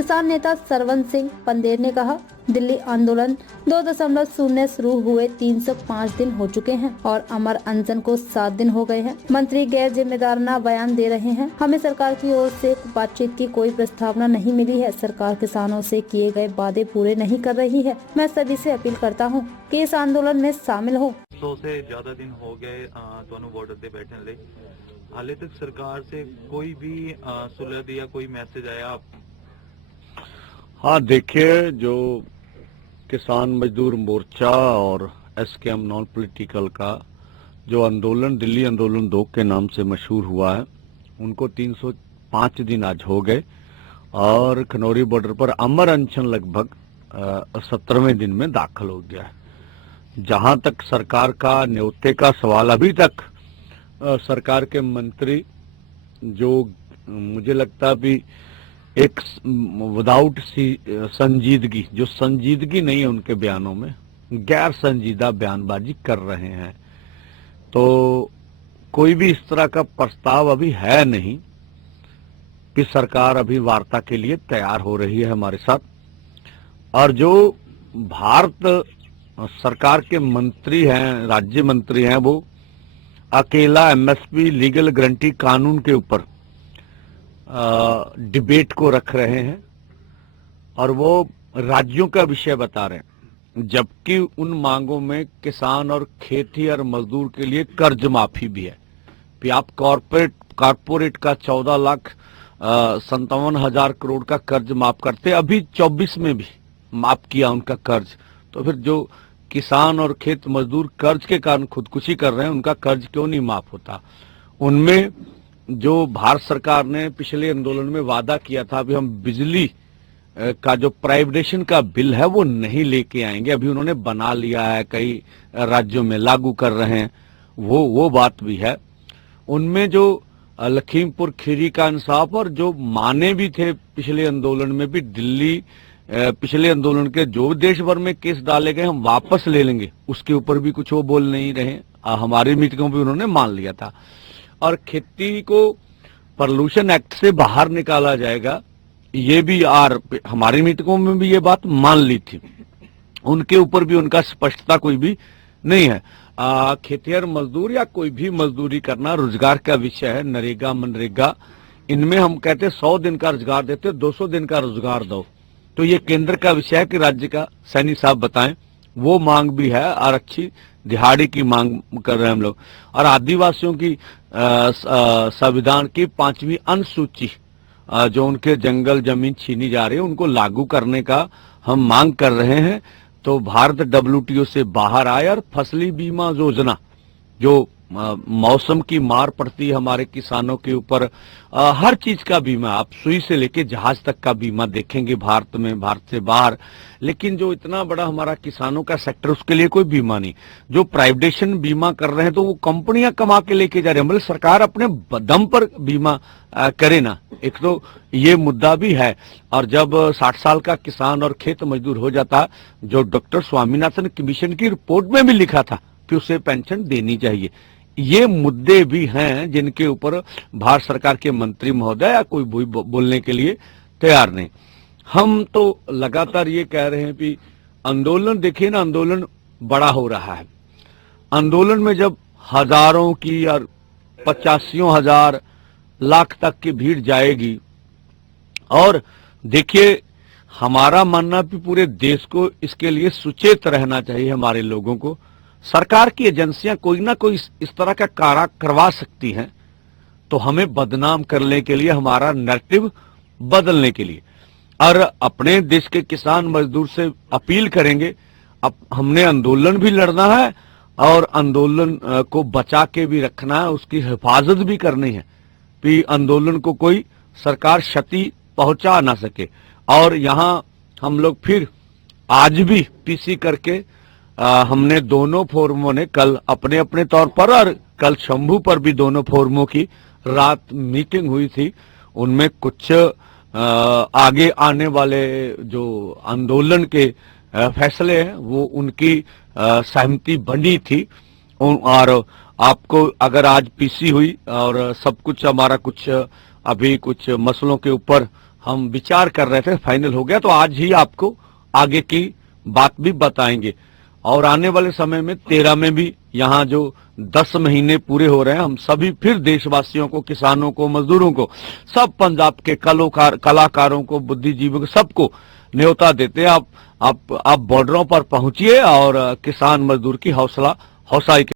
किसान नेता सरवन सिंह पंदेर ने कहा, दिल्ली आंदोलन 2.0 शुरू हुए 305 दिन हो चुके हैं और अमर अनशन को 7 दिन हो गए हैं। मंत्री गैर जिम्मेदाराना बयान दे रहे हैं। हमें सरकार की ओर से बातचीत की कोई प्रस्तावना नहीं मिली है। सरकार किसानों से किए गए वादे पूरे नहीं कर रही है। मैं सभी से अपील करता हूं कि इस आंदोलन में शामिल हो। 100 से ज्यादा दिन हो गए दोनों बॉर्डर पे बैठने ले, हाले तक सरकार से कोई भी सुलह या कोई मैसेज आया? हाँ, देखिए, जो किसान मजदूर मोर्चा और एसकेएम नॉन पॉलिटिकल का जो आंदोलन दिल्ली आंदोलन 2 के नाम से मशहूर हुआ है, उनको 305 दिन आज हो गए और खनौरी बॉर्डर पर अमर अनशन लगभग 17वें दिन में दाखिल हो गया है। जहां तक सरकार का न्योते का सवाल, अभी तक सरकार के मंत्री जो मुझे लगता भी एक विदाउट संजीदगी, जो संजीदगी नहीं है उनके बयानों में, गैर संजीदा बयानबाजी कर रहे हैं। तो कोई भी इस तरह का प्रस्ताव अभी है नहीं कि सरकार अभी वार्ता के लिए तैयार हो रही है हमारे साथ। और जो भारत सरकार के मंत्री हैं, राज्य मंत्री हैं, वो अकेला एमएसपी लीगल गारंटी कानून के ऊपर डिबेट को रख रहे हैं और वो राज्यों का विषय बता रहे हैं, जबकि उन मांगों में किसान और खेती और मजदूर के लिए कर्ज माफी भी है। फिर आप कॉर्पोरेट का 14,57,000 करोड़ का कर्ज माफ करते, अभी 24 में भी माफ किया उनका कर्ज। तो फिर जो किसान और खेत मजदूर कर्ज के कारण खुदकुशी कर रहे हैं, उनका कर्ज क्यों नहीं माफ होता? उनमें जो भारत सरकार ने पिछले आंदोलन में वादा किया था, अभी हम बिजली का जो प्राइवेटाइजेशन का बिल है वो नहीं लेके आएंगे, अभी उन्होंने बना लिया है, कई राज्यों में लागू कर रहे हैं, वो बात भी है। उनमें जो लखीमपुर खीरी का इंसाफ और जो माने भी थे पिछले आंदोलन में भी, दिल्ली पिछले आंदोलन के जो देश भर में केस डाले गए हम वापस ले लेंगे, उसके ऊपर भी कुछ वो बोल नहीं रहे। हमारी मीटिंगों में उन्होंने मान लिया था। और खेती को पॉल्यूशन एक्ट से बाहर निकाला जाएगा, ये भी हमारी मीटिंगों में भी ये बात मान ली थी। उनके ऊपर भी उनका स्पष्टता कोई भी नहीं है। खेतिहर मजदूर या कोई भी मजदूरी करना रोजगार का विषय है। नरेगा मनरेगा इनमें हम कहते 100 दिन का रोजगार देते, 200 दिन का रोजगार दो। तो ये केंद्र का विषय है कि राज्य का सैनी साहब बताएं। वो मांग भी है, आरक्षी दिहाड़ी की मांग कर रहे हैं हम लोग। और आदिवासियों की संविधान की 5वीं अनुसूची, जो उनके जंगल जमीन छीनी जा रही है, उनको लागू करने का हम मांग कर रहे हैं। तो भारत WTO से बाहर आए और फसली बीमा योजना, जो मौसम की मार पड़ती है हमारे किसानों के ऊपर, हर चीज का बीमा, आप सुई से लेके जहाज तक का बीमा देखेंगे भारत में, भारत से बाहर। लेकिन जो इतना बड़ा हमारा किसानों का सेक्टर, उसके लिए कोई बीमा नहीं। जो प्राइवेटाइजेशन बीमा कर रहे हैं तो वो कंपनियां कमा के लेके जा रही है, मतलब सरकार अपने दम पर बीमा करे ना। एक तो ये मुद्दा भी है। और जब 60 साल का किसान और खेत मजदूर हो जाता, जो डॉक्टर स्वामीनाथन कमीशन की रिपोर्ट में भी लिखा था कि उसे पेंशन देनी चाहिए, ये मुद्दे भी हैं जिनके ऊपर भारत सरकार के मंत्री महोदय या कोई बोलने के लिए तैयार नहीं। हम तो लगातार ये कह रहे हैं कि आंदोलन, देखिए ना, आंदोलन बड़ा हो रहा है। आंदोलन में जब हजारों की और 85 हजार लाख तक की भीड़ जाएगी, और देखिए हमारा मानना भी पूरे देश को इसके लिए सुचेत रहना चाहिए। हमारे लोगों को सरकार की एजेंसियां कोई ना कोई इस तरह का कार्य करवा सकती हैं, तो हमें बदनाम करने के लिए, हमारा नैरेटिव बदलने के लिए, और अपने देश के किसान मजदूर से अपील करेंगे। अब हमने आंदोलन भी लड़ना है और आंदोलन को बचा के भी रखना है, उसकी हिफाजत भी करनी है कि आंदोलन को कोई सरकार क्षति पहुंचा ना सके। और यहाँ हम लोग फिर आज भी पीसी करके हमने दोनों फोरमों ने कल अपने अपने तौर पर, और कल शंभू पर भी दोनों फोरमों की रात मीटिंग हुई थी। उनमें कुछ आगे आने वाले जो आंदोलन के फैसले हैं वो उनकी सहमति बनी थी। और आपको अगर आज पीसी हुई और सब कुछ हमारा कुछ अभी कुछ मसलों के ऊपर हम विचार कर रहे थे, फाइनल हो गया, तो आज ही आपको आगे की बात भी बताएंगे। और आने वाले समय में 13 में भी यहाँ जो 10 महीने पूरे हो रहे हैं, हम सभी फिर देशवासियों को, किसानों को, मजदूरों को, सब पंजाब के कलाकारों को, बुद्धिजीवियों को, सबको न्योता देते हैं। आप बॉर्डरों पर पहुंचिए और किसान मजदूर की हौसला